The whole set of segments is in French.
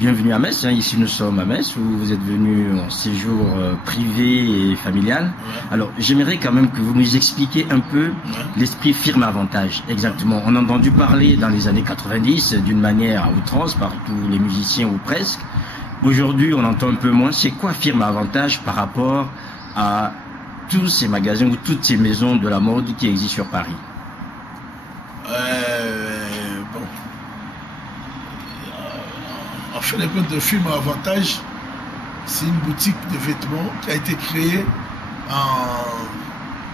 bienvenue à Metz. Ici, nous sommes à Metz, où vous êtes venu en séjour privé et familial. Ouais. Alors, j'aimerais quand même que vous nous expliquiez un peu l'esprit firme avantage. Exactement. On a entendu parler dans les années 90 d'une manière à outrance par tous les musiciens ou presque. Aujourd'hui, on entend un peu moins. C'est quoi firme avantage par rapport à tous ces magasins ou toutes ces maisons de la mode qui existent sur Paris? En fin de compte, de Firme Avantage, c'est une boutique de vêtements qui a été créée,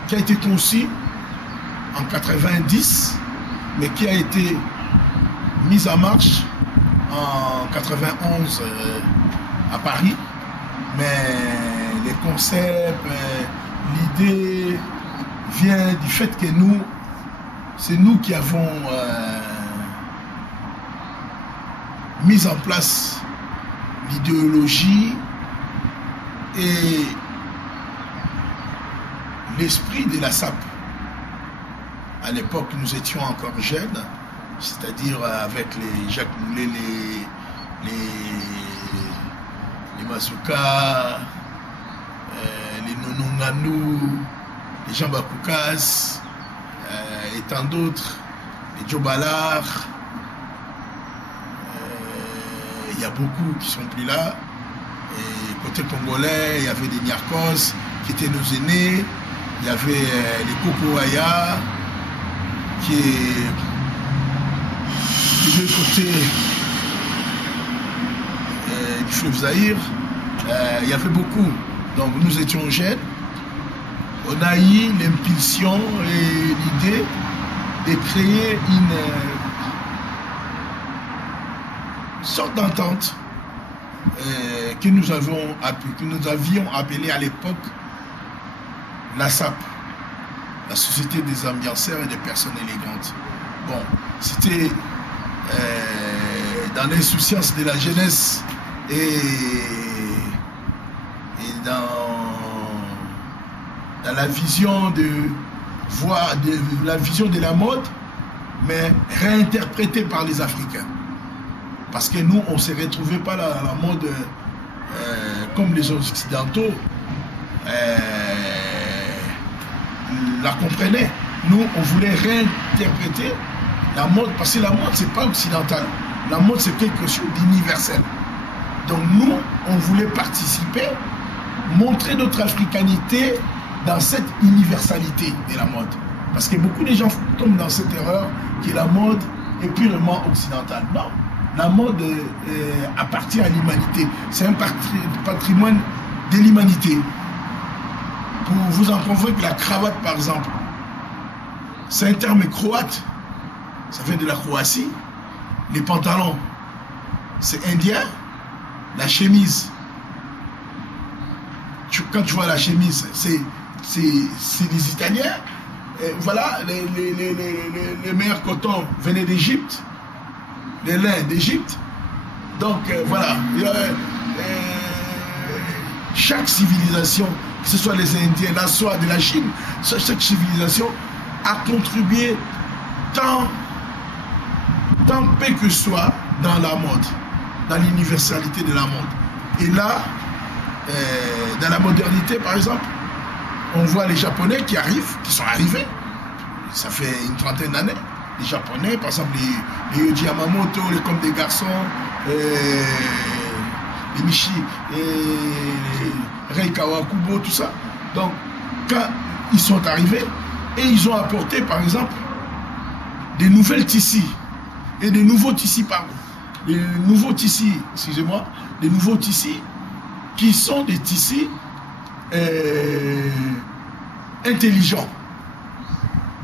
qui a été conçue en 90, mais qui a été mise en marche en 91 à Paris. Mais les concepts, l'idée vient du fait que c'est nous qui avons mis en place l'idéologie et l'esprit de la SAP. À l'époque, nous étions encore jeunes, c'est-à-dire avec les Jacques Moulet, les Masuka, les Nononganou, les Jean Bakoukas, et tant d'autres, les Joe Ballard. Il y a beaucoup qui sont plus là. Et côté congolais, il y avait des Niarkos qui étaient nos aînés. Il y avait les Coco Aya qui est de l'autre côté du fleuve Zaïre. Il y avait beaucoup. Donc nous étions jeunes. On a eu l'impulsion et l'idée de créer une sorte d'entente que nous avions appelée à l'époque la SAP, la Société des ambianceurs et des personnes élégantes. Bon, c'était dans l'insouciance de la jeunesse et dans la vision la vision de la mode, mais réinterprétée par les Africains. Parce que nous, on ne se retrouvait pas dans la mode comme les Occidentaux la comprenaient. Nous, on voulait réinterpréter la mode, parce que la mode, ce n'est pas occidental. La mode, c'est quelque chose d'universel. Donc nous, on voulait participer, montrer notre africanité dans cette universalité de la mode. Parce que beaucoup de gens tombent dans cette erreur que la mode est purement occidentale. Non. La mode appartient à l'humanité. C'est un patrimoine de l'humanité. Pour vous en convaincre, la cravate, par exemple, c'est un terme croate. Ça vient de la Croatie. Les pantalons, c'est indien. La chemise, quand tu vois la chemise, c'est des Italiens. Et voilà, les meilleurs cotons venaient d'Égypte. Les lins d'Égypte. Donc voilà, chaque civilisation, que ce soit les Indiens, la soie de la Chine, chaque civilisation a contribué tant peu que soit dans la mode, dans l'universalité de la mode. Et là, dans la modernité, par exemple, on voit les Japonais qui sont arrivés, ça fait une trentaine d'années. Les Japonais, par exemple, les Yohji Yamamoto, les Comme des Garçons, les Michi, les Rei Kawakubo, tout ça. Donc, quand ils sont arrivés, et ils ont apporté, par exemple, des nouvelles tissus, et des nouveaux tissus, pardon. Des nouveaux tissus, excusez-moi, des nouveaux tissus qui sont des tissus intelligents.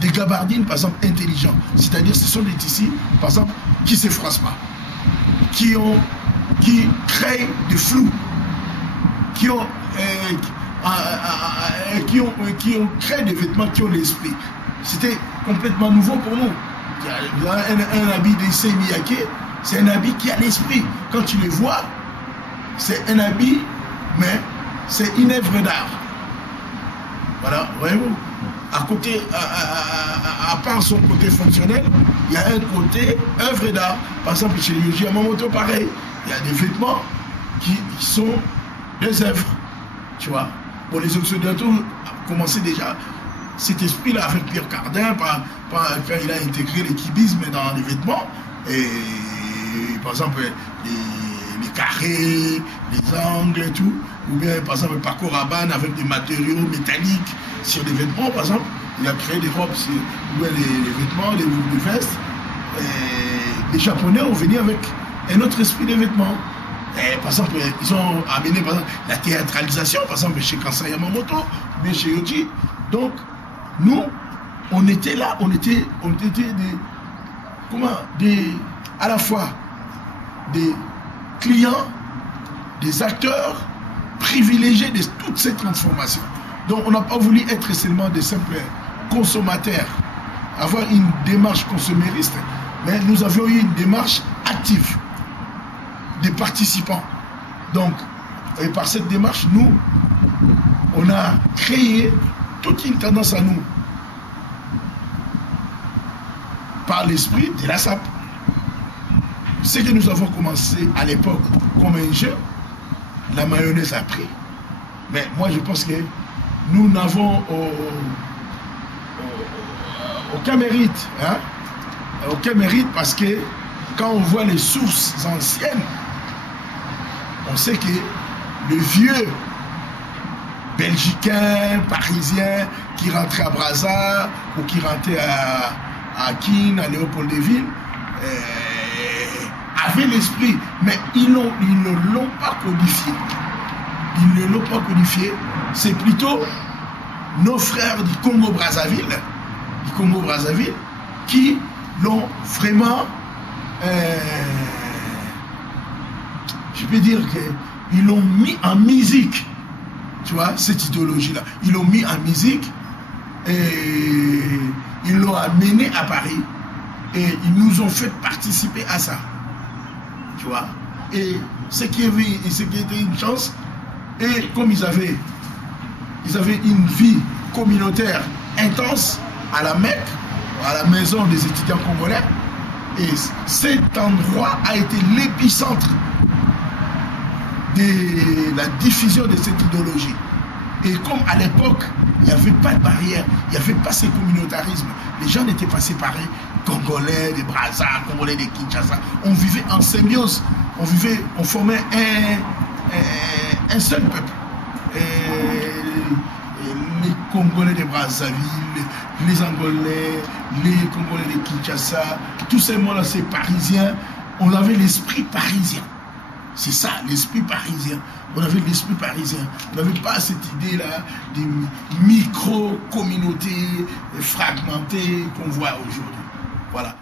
Des gabardines, par exemple, intelligents. C'est-à-dire, ce sont des tissus, par exemple, qui ne s'effracent pas, qui créent des flous, qui ont créé des vêtements qui ont l'esprit. C'était complètement nouveau pour nous. Un habit d'Issey Miyake, c'est un habit qui a l'esprit. Quand tu le vois, c'est un habit, mais c'est une œuvre d'art. Voilà, voyez-vous. à côté, à part son côté fonctionnel, il y a un côté œuvre d'art. Par exemple, chez Yohji Yamamoto, pareil, il y a des vêtements qui sont des œuvres, tu vois. Bon, les Occidentaux ont commencé déjà cet esprit-là avec Pierre Cardin, quand il a intégré le cubisme dans les vêtements, et par exemple, les carrés, les angles et tout, ou bien par exemple Paco Rabanne avec des matériaux métalliques sur des vêtements, par exemple, il a créé des robes, ou bien les vêtements, les vestes, et les Japonais ont venu avec un autre esprit des vêtements. Et, par exemple, ils ont amené par exemple, la théâtralisation, par exemple chez Kansa Yamamoto, mais chez Yohji. Donc, nous, on était là, on était à la fois des clients, des acteurs privilégiés de toutes ces transformations. Donc, on n'a pas voulu être seulement des simples consommateurs, avoir une démarche consumériste, mais nous avions eu une démarche active des participants. Donc, et par cette démarche, nous, on a créé toute une tendance à nous par l'esprit de la SAP. Ce que nous avons commencé à l'époque comme un jeu, la mayonnaise a pris. Mais moi, je pense que nous n'avons aucun mérite. Hein? Aucun mérite parce que quand on voit les sources anciennes, on sait que le vieux Belgicain, Parisien, qui rentrait à Brazza ou qui rentrait à Kin, à Léopoldville, avait l'esprit, mais ils ne l'ont pas codifié. Ils ne l'ont pas codifié. C'est plutôt nos frères du Congo-Brazzaville, qui l'ont vraiment, je peux dire qu'ils l'ont mis en musique, tu vois, cette idéologie-là. Ils l'ont mis en musique et ils l'ont amené à Paris et ils nous ont fait participer à ça, tu vois. Et ce qui était une chance, et comme ils avaient une vie communautaire intense à la Mecque, à la maison des étudiants congolais, et cet endroit a été l'épicentre de la diffusion de cette idéologie. Et comme à l'époque, il n'y avait pas de barrière, il n'y avait pas ce communautarisme, les gens n'étaient pas séparés, Congolais, des Brazza, Congolais, des Kinshasa, on vivait en symbiose, on formait un seul peuple. Les Congolais de Brazzaville, les Angolais, les Congolais de Kinshasa, tous ces mots-là, c'est parisiens. On avait l'esprit parisien. C'est ça, l'esprit parisien. On avait l'esprit parisien. On n'avait pas cette idée-là des micro-communautés fragmentées qu'on voit aujourd'hui. Voilà.